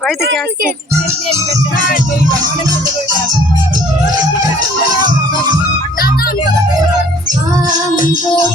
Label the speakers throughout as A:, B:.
A: বাড়ি থেকে আসছে
B: আমি বলব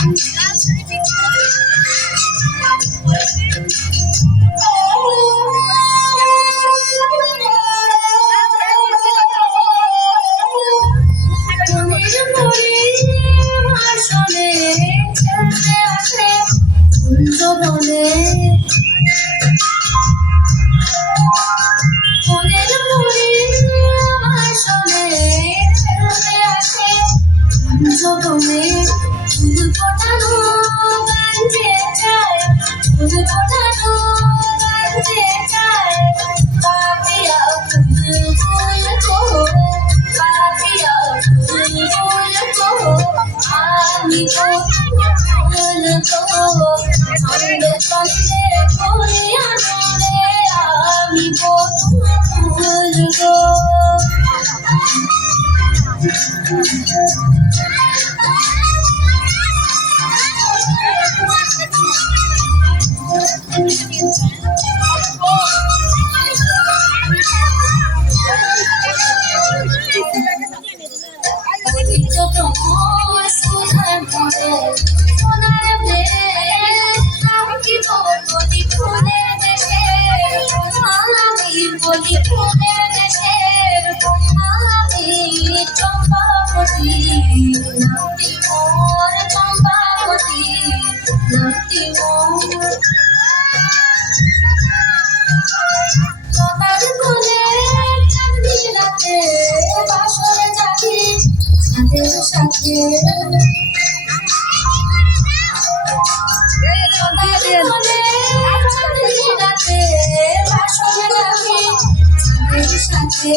B: I'm গাঞ্জে যায় ফুল ফোটানো গাঞ্জে যায় পাপিয়া ফুল ফুল গো পাপিয়া ফুল ফুল গো আমি ফুল ছন্দে ছন্দে ফুলিয়া নলে আমি গো ফুল গো লতার কোলে চাঁদনি রাতে বাসরে যাবি চাঁদের সাথে। লতার কোলে আমি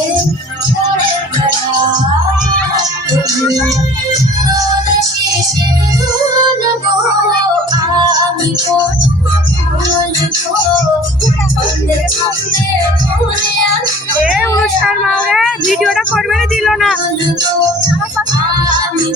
A: অনুষ্ঠান মাওরে ভিডিওটা করবে দিল না।
B: আমি আমি